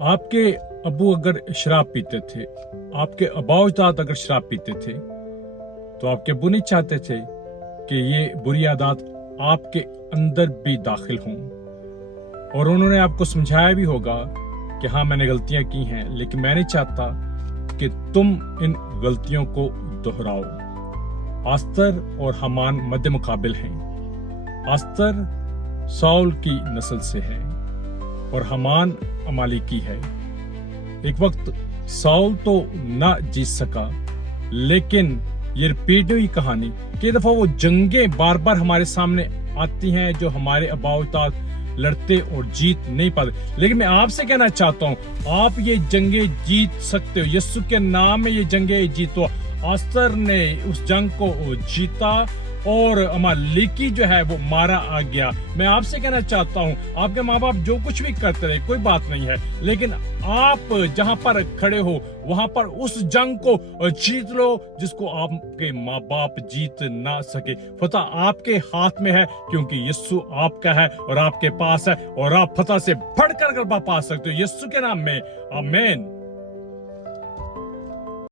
آپ کے ابو اگر شراب پیتے تھے، آپ کے آباء و اجداد اگر شراب پیتے تھے تو آپ کے ابو نہیں چاہتے تھے کہ یہ بری عادات آپ کے اندر بھی داخل ہوں، اور انہوں نے آپ کو سمجھایا بھی ہوگا کہ ہاں میں نے غلطیاں کی ہیں، لیکن میں نہیں چاہتا کہ تم ان غلطیوں کو دہراؤ۔ آستر اور حامان مد مقابل ہیں۔ آستر ساؤل کی نسل سے ہے اور حامان عمالیکی ہے۔ ایک وقت ساؤل تو نہ جیت سکا، لیکن یہ ریپیٹ ہوئی کہانی کئی دفعہ وہ جنگیں بار بار ہمارے سامنے آتی ہیں جو ہمارے آباء و اجداد لڑتے اور جیت نہیں پاتے، لیکن میں آپ سے کہنا چاہتا ہوں آپ یہ جنگیں جیت سکتے ہو۔ یسوع کے نام میں یہ جنگیں جیتو۔ آستر نے اس جنگ کو جیتا اور عمالیکی جو ہے وہ مارا آ گیا۔ میں آپ سے کہنا چاہتا ہوں آپ کے ماں باپ جو کچھ بھی کرتے رہے کوئی بات نہیں ہے، لیکن آپ جہاں پر کھڑے ہو وہاں پر اس جنگ کو جیت لو جس کو آپ کے ماں باپ جیت نہ سکے۔ فتح آپ کے ہاتھ میں ہے کیونکہ یسوع آپ کا ہے اور آپ کے پاس ہے، اور آپ فتح سے بڑھ کر غلبہ پا سکتے ہو یسوع کے نام میں، آمین۔